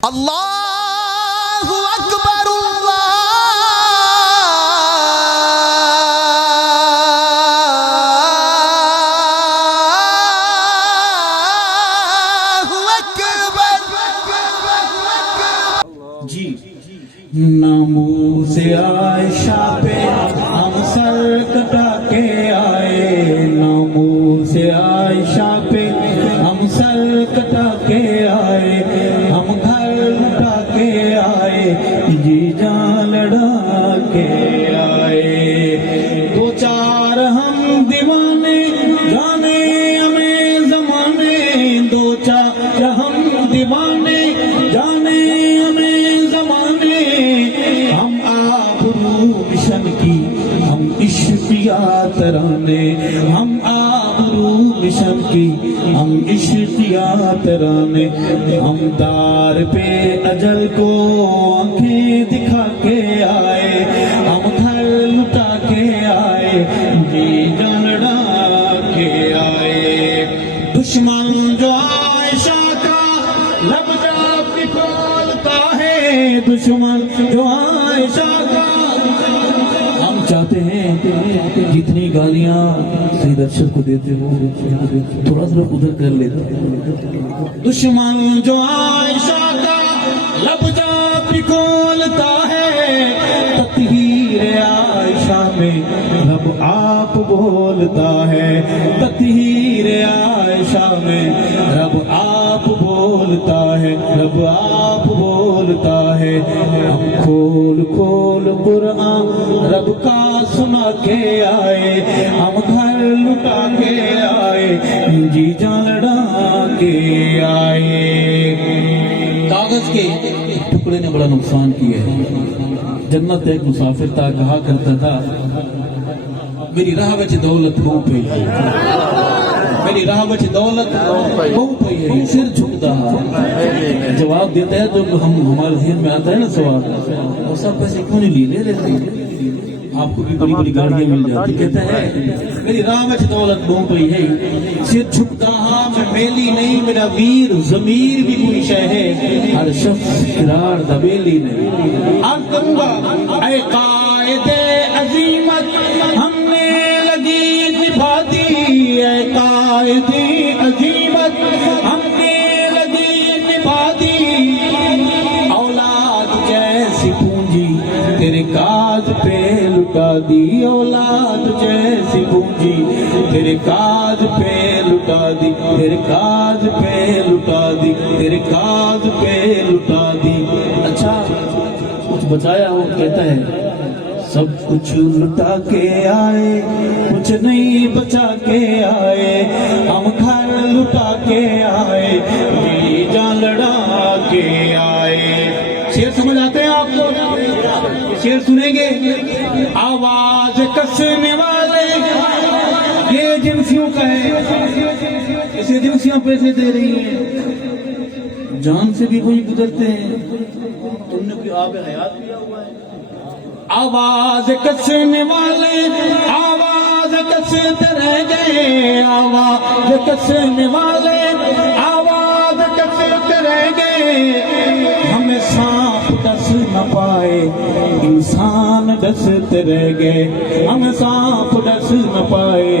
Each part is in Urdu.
اللہ اکبر اللہ اکبر جی ناموس عائشہ پہ ہم سر کٹا کے آئے، ناموس عائشہ پہ ہم سر کٹا کے آئے، ہم گھر لٹا کے آئے، جی جان لڑا کے آئے۔ دو چار ہم دیوانے جانے ہمیں زمانے، دو چار ہم دیوانے جانے ہمیں زمانے، ہم آبرو مشن کی ہم اشتیا ترانے، ہم آبرو مشن کی ہم اشتیا ترانے، ہم دار پہ اجل کو آنکھیں دکھا کے آئے، ہم گھر لٹا کے آئے، جی جان لڑا کے آئے۔ دشمن جو عائشہ کا لب جا پکولتا ہے، دشمن جو عائشہ کا، ہم چاہتے ہیں جتنی گالیاں سید ارشد کو دیتے ہو تھوڑا سا ادھر کر لیتے۔ دشمن جو عائشہ کا لب جا پکولتا ہے، تطہیر عائشہ میں رب آپ بولتا ہے، تطہیر عائشہ میں رب آپ بولتا ہے، رب آپ بولتا ہے۔ ہم کھول کھول قرآن رب کا سنا کے آئے، ہم گھر لٹا کے آئے، جی جان لڑا کے آئے۔ کاغذ کے ٹکڑے نے بڑا نقصان کیا ہے۔ جنت ایک مسافر تھا، کہا کرتا تھا میری راہ وچ دولت بہو پئی ہے، میری راہ وچ دولت بہو پئی ہے، سر جھکتا ہے۔ جواب دیتا ہے جو ہمارے ذہن میں آتا ہے نا سوال، وہ سب پیسے کیوں نہیں لے لیتے، آپ کو بھی بڑی بڑی گاڑیاں مل جاتی۔ کہتا ہے میری راہ وچ دولت بہو پئی ہے، سر جھکتا ہاں میں میلی نہیں، میرا ویر ضمیر بھی کوئی شے ہے، ہر شخص قرار دا بیلی نہیں۔ عرض کروں گا اے قائد عظیمت ہم نے لگی نبھا دی، اے قائد عظیمت ہم نے لگی نبھا دی، اولاد جیسی پونجی تیرے کاج پہ لٹا دی، اولاد جیسی پونجی تیرے کاج پہ لٹا دی، تیرے کاج پہ لٹا دی، تیرے کاج پہ لٹا دی۔ اچھا کچھ بچایا ہو؟ کہتا ہے سب کچھ لٹا کے آئے، کچھ نہیں بچا کے آئے، ہم گھر لٹا کے آئے، جی جان لڑا کے آئے۔ شعر سمجھ آتے ہیں آپ کو؟ شعر سنیں گے؟ آواز کسنے والے، یہ ایجنسیوں کا ہے، اس ایجنسیاں پیسے دے رہی ہیں، جان سے بھی وہی گزرتے ہیں۔ تم نے کوئی آب حیات لیا ہوا ہے؟ آواز کسنے والے آواز کستے رہ گئے، آواز کسنے والے آواز کستے رہ گئے، ہمیں سانپ ڈس نہ پائے انسان ڈستے رہ گئے، ہمیں سانپ ڈس نہ پائے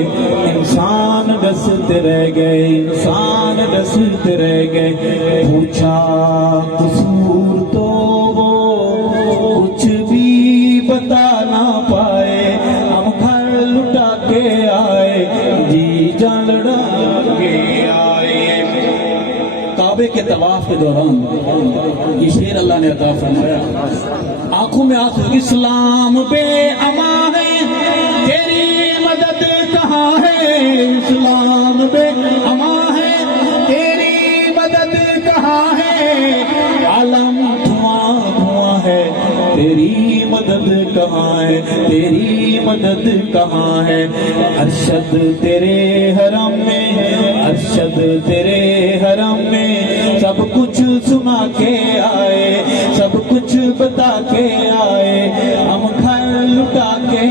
انسان ڈستے رہ گئے، انسان ڈستے رہ گئے۔ پوچھا قصور تو وہ کچھ بھی بتا نہ پائے، ہم گھر لٹا کے آئے، جی جان لڑا کے آئے۔ کعبے کے طواف کے دوران یہ شعر اللہ نے عطا فرمایا، آنکھوں میں آنسو، اسلام بے امان ہے تیری مدد کہاں ہے، اسلام بے امان ہے تیری مدد کہاں ہے، عالم دھواں دھواں ہے تیری مدد کہاں ہے، تیری مدد کہاں ہے۔ ارشد تیرے حرم میں، ارشد تیرے حرم میں سب کچھ سنا کے آئے، سب کچھ بتا کے آئے، ہم گھر لٹا کے